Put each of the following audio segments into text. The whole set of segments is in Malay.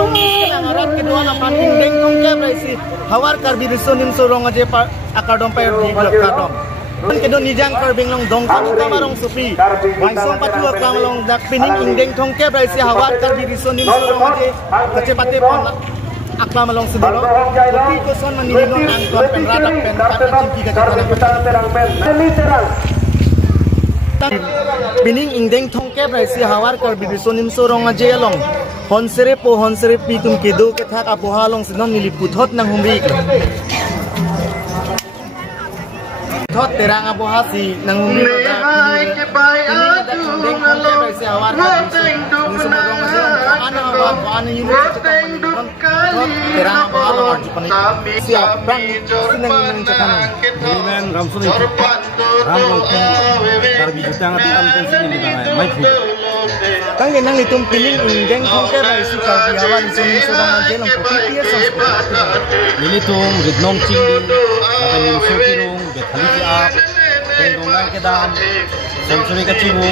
long selang arat kedua na paning deng tong ke praisi hawar karbi risonim surong aje akadom pa di kadom kedo nijang karbing long dong kani kamarong supi wangsong patu akam long dak pining ingdeng tong ke praisi hawar karbi risonim surong aje kacepate pon akam long sudolo tapi koson manilino angkor penradak pen cingki Bining ingdeng thongke praisi hawar karbi risonim sorong aje long honsere pitum kedo ke thak apoha long sinon niliputhot nang humri thot terang apoha si nang humri ke pai ingdeng thongke praisi hawar karbi risonim sorong aje ana ana unit thot terang apoha long jipani siap bang sinang cekan men ramsuni ramong karbi jutang ati anten sini bang mai fu Kang nang itum piling ingdeng thongke praisi karbi hawar risonim sorong aje long kopipia nilitung ridnong chingding akan nimsukirung bethali ap tendongan kedam sensori kacibu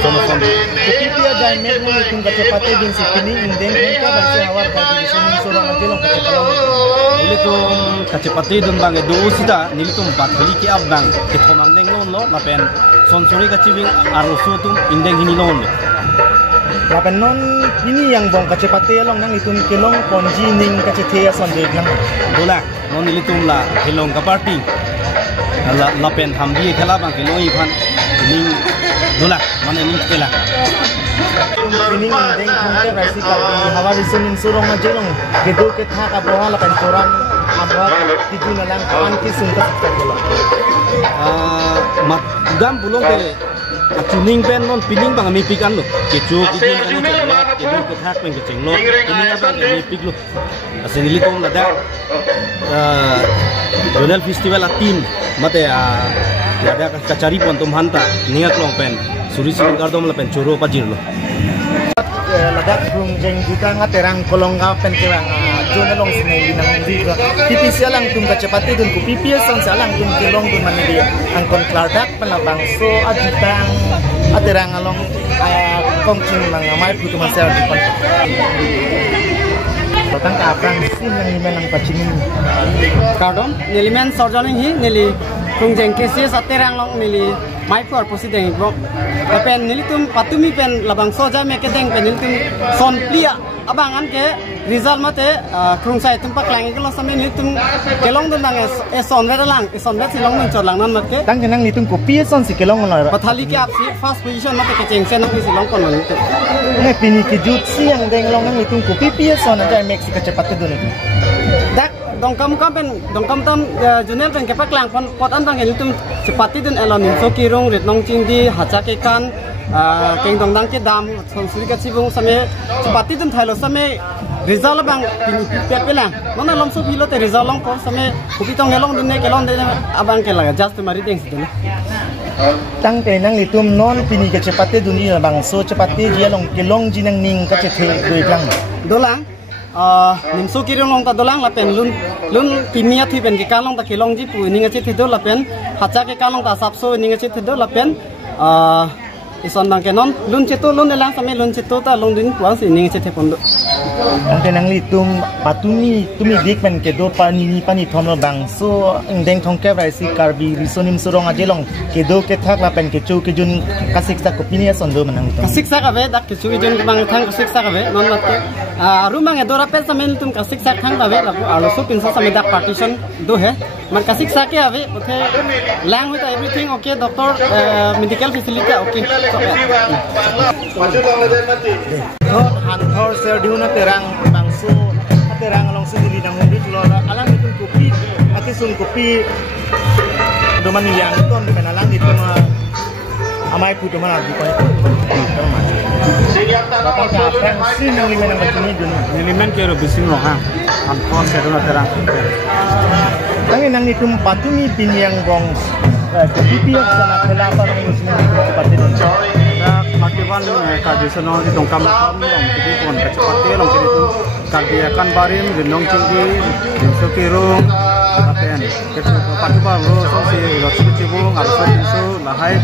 sama kopipia jai met mo itum kacepate din si piling ingdeng thongke praisi hawar karbi risonim sorong aje long kacepalong nilitung kacepate dun bang edu sida nilitung bathali ki ap bang kithomang deng non lo lapen sensori kacibing arusutum indeng hinilon Lapan non ini yang bong kacepate long nang itum kelong ponji ning kacetea sondeg lang dola non nilitung la kelong ka party la lapen hambi khala bang kelong ifan ning dola mane ning kela ini ingdeng thongke praisi karbi hawar risonim sorong aje long gedo ke thak aboha lapan koran abha titu nalang kan ki sungkat kelang mat gam bulong ke tuning pen non pining bang mi pikan lo kecu kidin kan kedu ke thak pen ke cenglo ini bang mi pik lo asen li tong lada Jonal festival atin mate ada kacari pon tum hanta ninga klong pen suri suri gardom la pen choro pajir lo ladak rung jeng juta ngaterang kolong ka pen ke bang Jonalong sineli nang biga tipisia lang tum kacepate dun ku pipia sang salang tum kelong dun manidi angkon klardak panabang so aditang aterang along kongcing mang mai putu masel di pan Tang kapang sin yang limen ang pacinin kadom nilimen sorjoning hi nili kungjeng kesi saterang long nili mai por posideng bok pen nilitum patumi pen labang soja mekedeng pen nilitum son plia abangan ke result mate krungsai tum paklang iklo same nilitum kelong dun bang son lang son silong mun chorlang nan mate tang jenang nitum kopi son si kelong nol pathali ke apsi first position mate ke chengsen nong silong kon nol ne pini ke jut si yang deng long nang nitum kopi pia son aja Mexico cepat dun itu dak dongkam pen dongkam tam junel pen kepak lang pot an bang nilitum cepati dun elonim so kirung ritnong chingdi hachake kan keng dong dang ke dam sonsuri ka chibung same cepati dun thailo same result bang pepelang mana lom so pilo te result long por same kupi tong elong dun ne kelong de abang ke laga just mari deng situ tang pe nang litum non pini ke cepate dunia bang so cepate dia long kelong jinang ning ka cethe doi lang dolang nimso kirong long ta dolang lapen lun timia thi pen ke kalong ta kelong ji pu ninga chi thido lapen hacha ke kalong ta sapso ninga chi thido lapen ison bang kenon lun chetu lun elang same lun chetu ta lung din puang si ninga chi thepondo ang nang litum patumi tumi dik pen ke do pani thom bang so ingdeng thongke praisi karbi risonim sorong aje long ke do ke thak lapen ke chu ke jun kasik sa kopini son do manang kasik sa ka be dak ke chu ke jun bang thang kasik sa ka be non lat rumang edora pe samen tum kasik sa thang ba be la alo so pin sa same dak partition do he man kasik sa ke ave othe lang with everything okay doctor medical facility okay han thor ser diuna terang bangso terang long sendiri nang undi tulora alang itu kopi ati sun kopi doman yang ton penalang itu amai putu mana di pan Bapak kapten sin yang limen nang macam ni nilimen kero bising lo ha an thor ser diuna terang Angin nang itu patumi pin yang gong kopi sana kelapa nang muslim seperti itu Makiban kadisano di dongkam kami long jadi pun kecepatan long jadi itu kadiakan barim gendong cinggi sukirung apen kecepatan baru so si roti cibung arus itu lahai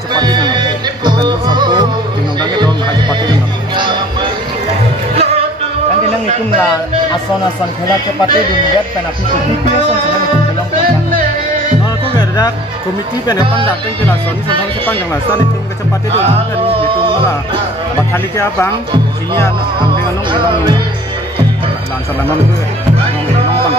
cepatin nang kepen sapu gendong dong hai cepatin nang nitum la ason khela ke pate dun get penapi kupi son sedang belong kan. Aku ngerdak komiti penepan datang ke lason sampai sepanjang lason itu kecepatan itu dan itu malah bakal ke abang ini dengan nong lancar lamang itu nong bang.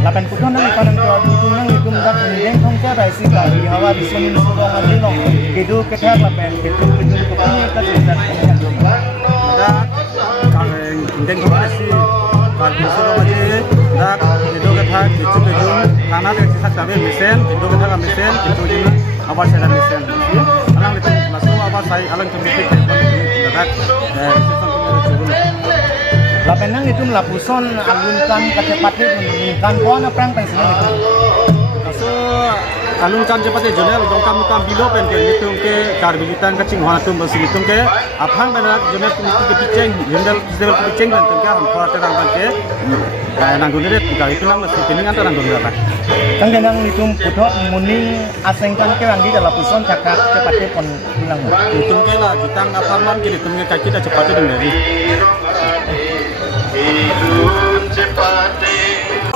Lapan putuan nang kanan ke dudung nang itu dak neng thong ke rai si ka di hawa di sun surong adi nong kedu kethak lapan kedu kopini ka jelas ada kalau indeng koperasi kalau surong adi dak kedu kethak itu kedu karena dari sisa cabai mesin kedu kethak mesin itu jadi awal saya mesin alang itu masuk awal saya alang kembali dak lapan nang itu melapuson alunkan kecepatan meningkan kuana perang pen sini itu. So alunkan cepatnya jonel dong kamu bilo pen itu ke karbilitan kacing hona tum basi itu ke apang benar jonel itu ke piceng jonel piceng dan tengah hampa terang ke nang gunere kali itu nang mesti keningan terang gunere lah. Kang nang itu putot muning asengkan ke rangdi dalam puson cakap cepatnya pon hilang. Itu ke lah kita ngapaman ke itu ke kaki kita cepatnya dari.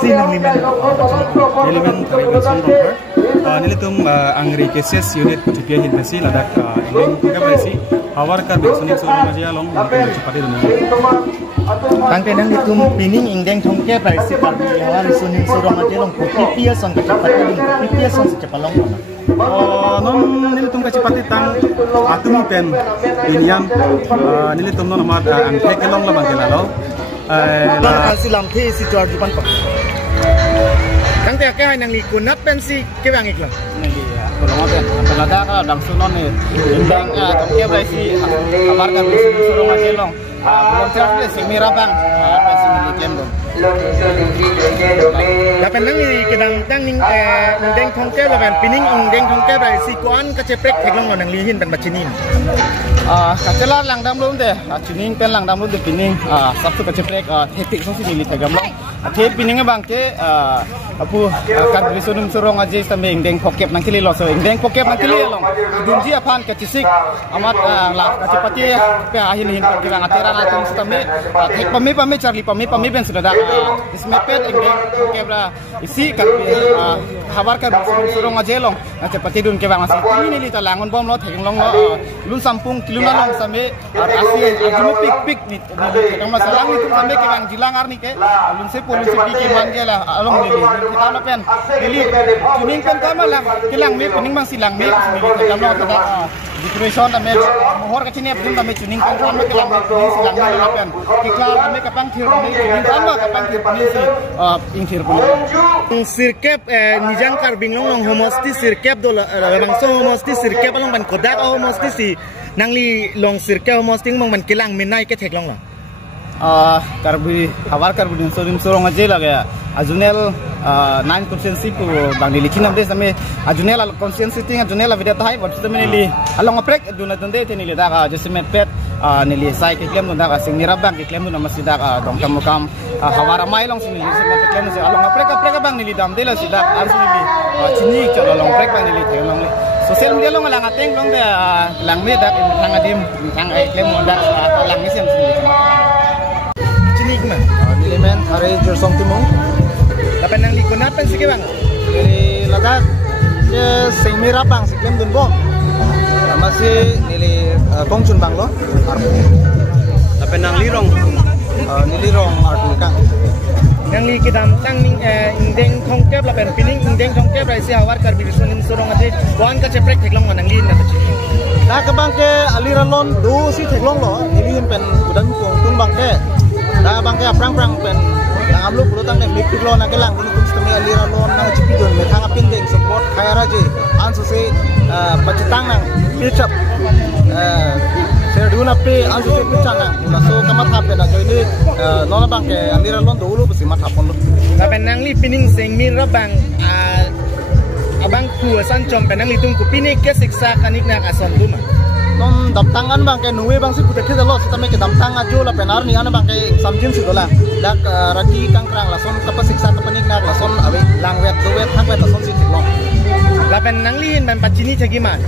Elemen tarikon nilitum angri keses unit putipia hintasi ladak ini juga berisi awar karbon sonik sorong aja long cepat itu Kang tenang itu pining indeng thongke berisi karbon awar sonik sorong aja long putipia son cepat itu putipia son secepat long non nilitum cepat tang atum pen dunian nilitum non amat angke kelong lah bangke lalu kasih lampu situasi depan kok. Kang teh ke nang likunat pensi ke bang iklan. Kalau ngoten, pelada ka dang sunon ni. Indang tongke berisi kabar kan suruh ngajelong. Belum terus sing merah bang. Pensi milikem dong. Dapat nang ni kedang tang ning indeng tongke lawan pining indeng tongke berisi kuan keceprek teglong nang lihin dan bacinin. Kacelar lang dam belum deh. Cuning pen lang dam belum deh pining. Sabtu keceprek hetik so si milit tegam long. Ate piningnya bangke apu karbon sunum surong aja sampai indeng pokep nang kili loso indeng pokep nang kili long dunji apan kecisik amat lah kecepati pe ahin hin kira ngateran atum sampai hek pami charli pami ben sudah dak ismepet indeng pokep lah isi kabar karbon sunum surong aja long kecepati dun ke bang masih ini li talangon bom lo theng long lun sampung kiluna long sampai asli ajume pik ni kalau masalah itu sampai ke bang jilangar ni ke lun se piki mangge lah along ni kita nak pen dili kuning kan kama lang kilang me kuning mang silang me sini kita nak kita decoration ame mohor ke sini belum kami kuning kan kama kilang me kuning silang me lah pen kita kami kapang thir me kuning kama kapang thir kuning si ingthir kuning sirkep nijang karbing long homosti sirkep do bangso homosti sirkep long ban kodak homosti si nangli long sirkep homosti mang ban kilang menai ke thek long lah karbi kabar karbon sodim sorong aja lah ya ajunel 9% sih ku bang dilikin namde sampai ajunel al konsistensi ajunel la video tahai waktu itu nili along aprek aduna donde itu nili dah jasmet pet nili sai keklaim donda ka sing nirabang keklaim donda masih dah dong kam hawara mai long sini jasmet keklaim sih along aprek bang nili damde la sih dah arus nili cini calo along aprek bang nili long sosial media long alang ateng long deh lang me dah tang adim tang keklaim donda alang ni sih man. Elemen hari jersong timung. Dapat nang likun apa sih bang? Dari ladak je sing merah bang si klem dun bo. Masih nili kongcun bang lo. tapi nang lirong nilirong artuka. Nang li kidam tang ning indeng thongkep la pen pining indeng thongkep rai si awar kar bisonin surong aje wan ka cheprek theklong nang lin na tachi. Da ka bang ke aliran lon do si theklong lo nilin pen kudan pung tun bang ke. Da bang ke prang pen nang amlu pulutang ne mik lo na kelang ini kun stemi aliran lon nang chipidon me thang apin deng support khaira je ansu se pacitang nang pilchap Duna pe ansu se pilchap nang una so kamat hape na jo ini nona bang ke aliran lon do ulu besi mat hapon lo. Da pen nang li pining seng min ra bang abang ku san chom pen nang li tung ku pinik ke siksa kanik nak ason duma. Non damtangan bang ke nuwe bang si kuda kita lo sitame ke damtang ajo la penar ni ana bang ke samjin si dola dak raki kangkrang la son kapasiksa kapanik nak la son awe langwet duwet hangwet la son si tiklo la pen nang lin ban pacini chagi man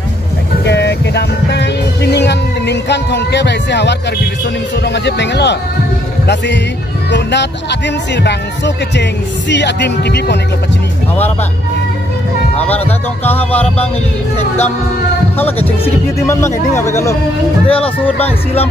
ke dam tang piningan ningkan thongke bai si hawar karbi risonim surong aje pengelo dasi gonat adim si bangso keceng si adim kibi ponek lo pacini hawar apa hawar ada tong ka hawar bang ni sedam hala keceng si kibi timan bang ini ngabe kalau dia la sur bang silam